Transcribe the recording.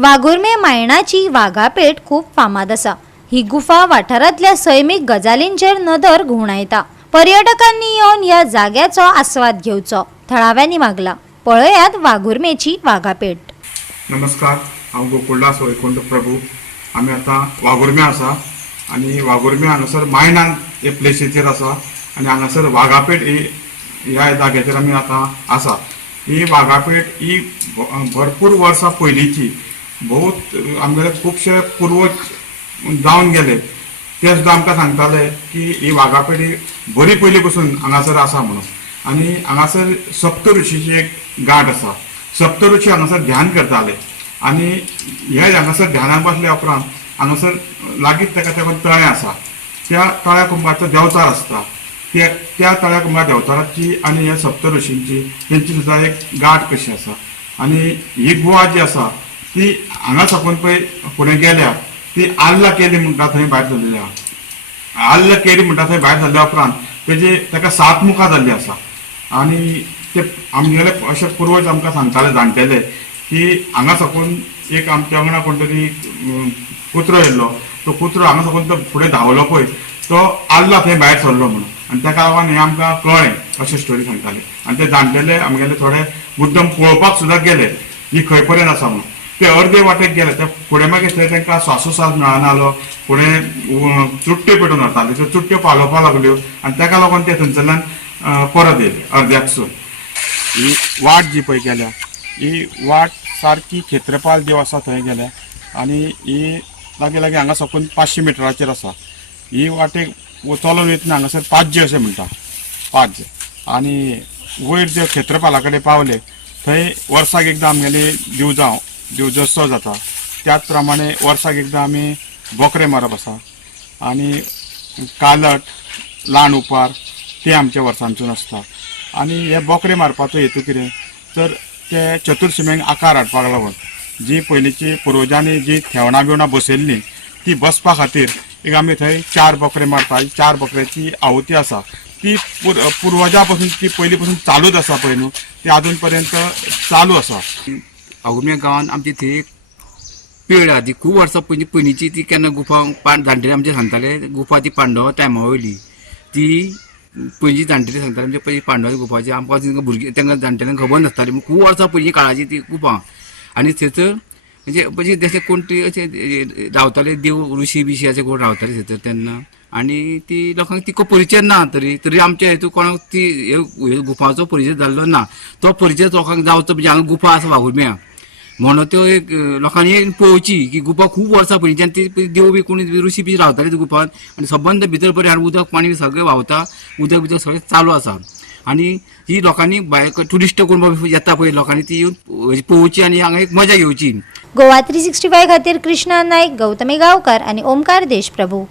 वाघुर्मे मायणाची वाघापेट खूप फामाद आसा। ही गुफा वाठारांतल्या सैमीक गजालींचेर नदर घुवणायता। पर्यटकांनी येवन ह्या जाग्याचो आस्वाद घेवचो थळाव्यांनी मागला। पळयात वाघुर्मेची वाघापेट। नमस्कार, हांव गोकुळदास वैकुंठ प्रभू। आमी आता वाघुर्मे आसा आणि वाघुर्मे हांगासर मायणान हे प्लेसीचेर आसा आणि हांगासर वाघापेट ही ह्या जाग्याचेर आमी आता आसा। ही वाघापेट ही भरपूर वर्सां पयलींची, बहुत आमगेले खुबशे पूर्वज जावन गेले ते सुद्दां आमकां सांगताले की ही वाघापेट ही बरी पयली पासून हांगासर आसा म्हणून। आणि हांगासर सप्तऋषीची एक गाठ आसा। सप्तऋषी हांगासर ध्यान करताले आणि हे हांगासर ध्यानाक बसल्या उपरांत हांगासर लागींच तेका तळें आसा। त्या तळ्या कुंभाचो देंवचार आसता। त्या तळ्या कुंभा देंवचाराची आणि ह्या सप्तऋषींची तेंची सुद्दां एक गाठ कशी आसा। आणि ही गुहा जी आसा ती हांगा साकून पळय फुडें गेल्या ती आल्ला केली म्हणटा थंय भायर सरलेली आहा। आल्ला केली म्हणटा थंय भायर सरल्या उपरांत तेका 7 मुखां जाल्ली आसा। आणि ते आमगेले अशे पूर्वज आमकां सांगताले जाणटेले की हांगा साकून एक आमच्या वांगडा कोण तरी कुत्रो येयल्लो, तो कुत्रो हांगा साकून तो फुडें धांवलो पळय तो आल्ला थंय भायर सरलो म्हणून। आणि ताका लागून हें आमकां कळ्ळें अशें स्टोरी सांगताले। आणि ते जाणटेले आमगेले थोडे मुद्दम पळोवपाक सुद्दां गेले ही खंय पर्यंत आसा म्हणून। ते अर्दे वाटेक गेले, ते फुडें मागीर थंय तांकां स्वासोस्वास मेळनाहलो, फुडें चुट्ट्यो पेटून वताल्यो, त्यो चुट्ट्यो पालोवपाक लागल्यो आणि ताका लागून ते थंयसरल्यान परत येयले अर्द्याकसून। ही वाट जी पळय गेल्या ही वाट सारकी खेत्रपाल देव आसा थंय गेल्या आणि ही लागी लागी हांगा साकून 500 मिटराचेर आसा। ही वाटेक चलून वयतना हांगासर पाज्जे अशें म्हणटा, पाज्जे। आणि वयर जे खेत्रपाला कडेन पावले थंय वर्साक एकदां आमगेली दिवजोत्सव जाता। त्याच प्रमाणे वर्साक एकदां आमी बोकरे मारप आसा आणि कालट ल्हान उपार ते आमच्या वर्सांसून आसता। आणि हे बोकरे मारपाचो हेतू कितें तर ते चतुर्शिमेक आकार हाडपाक लागून जी पयलींची पुर्वजांनी जी थेवणां बिवणां बसयल्लीं ती बसपा खातीर एक आमी थंय 4 बोकरे मारता। 4 बोकऱ्याची आहुती आसा ती पुर्वजां पासून ती पयलीं पासून चालूच आसा पळय न्हू, ती आजून पर्यंत चालू आसा। वाघुर्मे गांवांत आमची थंय एक पेळ आहा ती खूब वर्सां पयलींची। ती केन्ना गुफा जाणटेले आमचे सांगताले गुफा ती पांडवा टायमा वयली। ती पयलीं जाणटेली सांगताले म्हणजे पयलीं पांडवाची गुफाची आमकां भुरगीं तांकां जाणटेल्यांक खबर नासताली, खूब वर्सां पयलीं काळाची ती गुफा। आनी थंयसर म्हणजे जशे कोण तरी अशे रावताले देव ऋषी बिशी अशे कोण रावताले थंयसर तेन्ना। आणि ती लोकांक तिको परिचय ना, तरी आमच्या हेतू कोणाक ती गुफाचो परिचय जाल्लो ना। तो परिचय लोकांक जावचो म्हणजे हांगा गुफा आसा वाघुर्म्या म्हणून त्यो एक लोकांनी पळोवची की गुफा खूब वर्सां पयलींची आनी ती देव बी कोणी ऋषी बी रावताले गुफांत। आनी सबंद भितर बरें आनी उदक पाणी सगळें व्हांवता, उदक भितर सगळें चालू आसा। आणि ही लोकांनी भायर ट्युरिस्ट कोण येता पळय लोकांनी ती येवन पळोवची आनी हांगा एक मजा घेवची। गोवा 365 खातीर कृष्णा नायक, गौतमी गांवकार आणि ओमकार देशप्रभू।